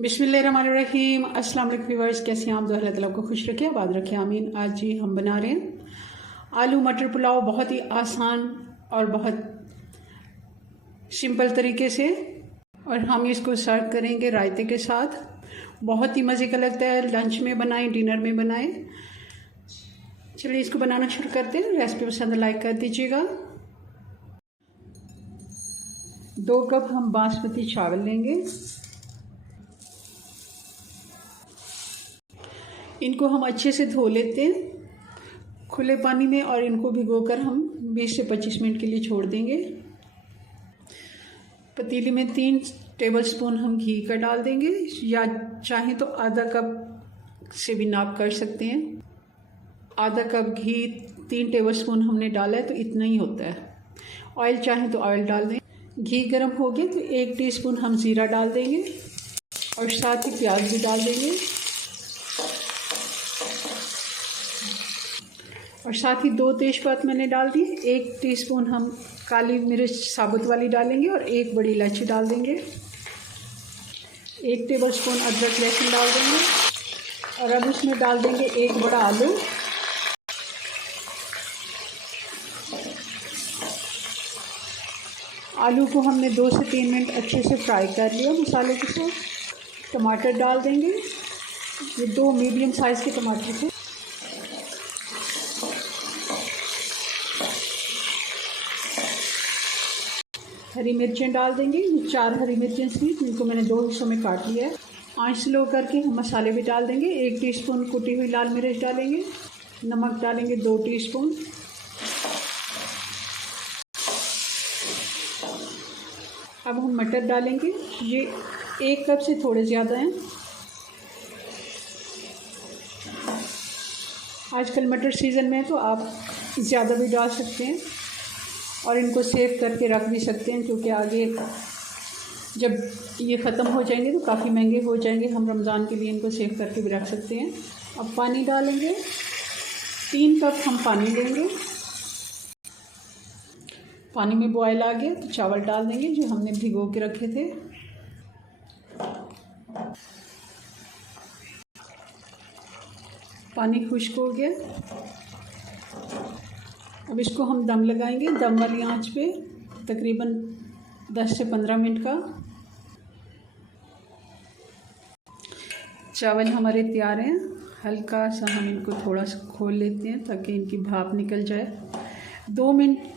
बिस्मिल्लाहिर्रहमानिर्रहीम। अस्सलाम वालेकुम व्यूअर्स, कैसे हैं आप? अल्लाह ताला को खुश रखे, आबाद रखे, आमीन। आज जी हम बना रहे हैं आलू मटर पुलाव, बहुत ही आसान और बहुत सिंपल तरीके से। और हम इसको सर्व करेंगे रायते के साथ। बहुत ही मज़े का लगता है। लंच में बनाएं, डिनर में बनाएं। चलिए इसको बनाना शुरू करते हैं। रेसिपी पसंद लाइक कर दीजिएगा। 2 कप हम बासमती चावल लेंगे। इनको हम अच्छे से धो लेते हैं खुले पानी में और इनको भिगोकर हम 20 से 25 मिनट के लिए छोड़ देंगे। पतीली में 3 टेबलस्पून हम घी का डाल देंगे, या चाहें तो आधा कप से भी नाप कर सकते हैं। आधा कप घी 3 टेबलस्पून हमने डाला है तो इतना ही होता है। ऑयल चाहें तो ऑयल डाल दें। घी गर्म हो गया तो 1 टीस्पून हम ज़ीरा डाल देंगे और साथ ही प्याज भी डाल देंगे। और साथ ही 2 तेज़पात मैंने डाल दी। 1 टीस्पून हम काली मिर्च साबुत वाली डालेंगे और 1 बड़ी इलायची डाल देंगे। 1 टेबलस्पून अदरक लहसुन डाल देंगे और अब इसमें डाल देंगे 1 बड़ा आलू। आलू को हमने 2 से 3 मिनट अच्छे से फ्राई कर लिया मसाले के साथ। टमाटर डाल देंगे, ये 2 मीडियम साइज़ के टमाटर थे। हरी मिर्चें डाल देंगे, ये 4 हरी मिर्चें थी जिनको मैंने 2 हिस्सों में काट लिया है। आंच स्लो करके हम मसाले भी डाल देंगे। 1 टीस्पून कुटी हुई लाल मिर्च डालेंगे। नमक डालेंगे 2 टीस्पून। अब हम मटर डालेंगे, ये 1 कप से थोड़े ज़्यादा हैं। आजकल मटर सीज़न में है तो आप ज़्यादा भी डाल सकते हैं और इनको सेव करके रख भी सकते हैं, क्योंकि आगे जब ये ख़त्म हो जाएंगे तो काफ़ी महंगे हो जाएंगे। हम रमज़ान के लिए इनको सेव करके भी रख सकते हैं। अब पानी डालेंगे, 3 कप हम पानी लेंगे। पानी में बॉयल आ गया तो चावल डाल देंगे जो हमने भिगो के रखे थे। पानी खुश्क हो गया। अब इसको हम दम लगाएंगे, दम वाली आंच पे तकरीबन 10 से 15 मिनट का। चावल हमारे तैयार हैं। हल्का सा हम इनको थोड़ा सा खोल लेते हैं ताकि इनकी भाप निकल जाए। 2 मिनट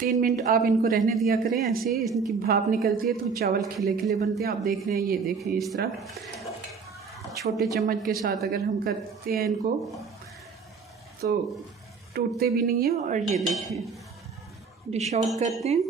3 मिनट आप इनको रहने दिया करें, ऐसे इनकी भाप निकलती है तो चावल खिले खिले बनते हैं। आप देख रहे हैं, ये देखें, इस तरह छोटे चम्मच के साथ अगर हम करते हैं इनको तो टूटते भी नहीं है। और ये देखें, डिश आउट करते हैं।